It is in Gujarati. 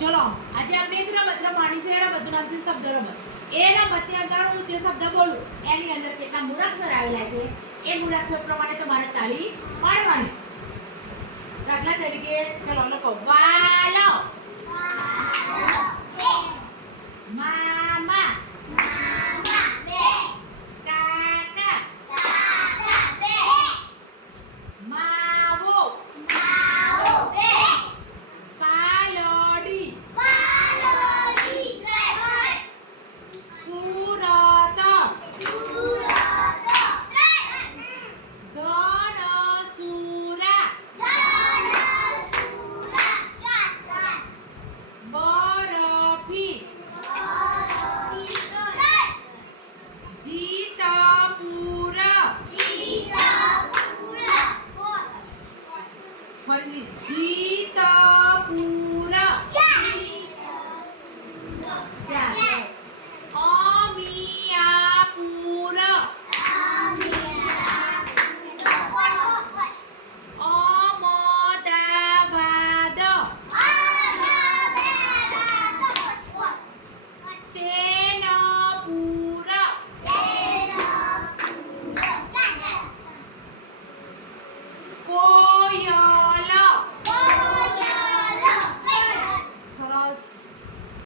ચલો આજે આપણે એક રમત રમવાની છે. રમતનું નામ છે શબ્દ રમત. એ રમતની અંદર હું જે શબ્દ બોલું એની અંદર કેટલા મૂળાક્ષર આવેલા છે એ મૂળાક્ષર પ્રમાણે તમારે તાળી પાડવાની. દાખલા તરીકે ચલો લખો વાલો.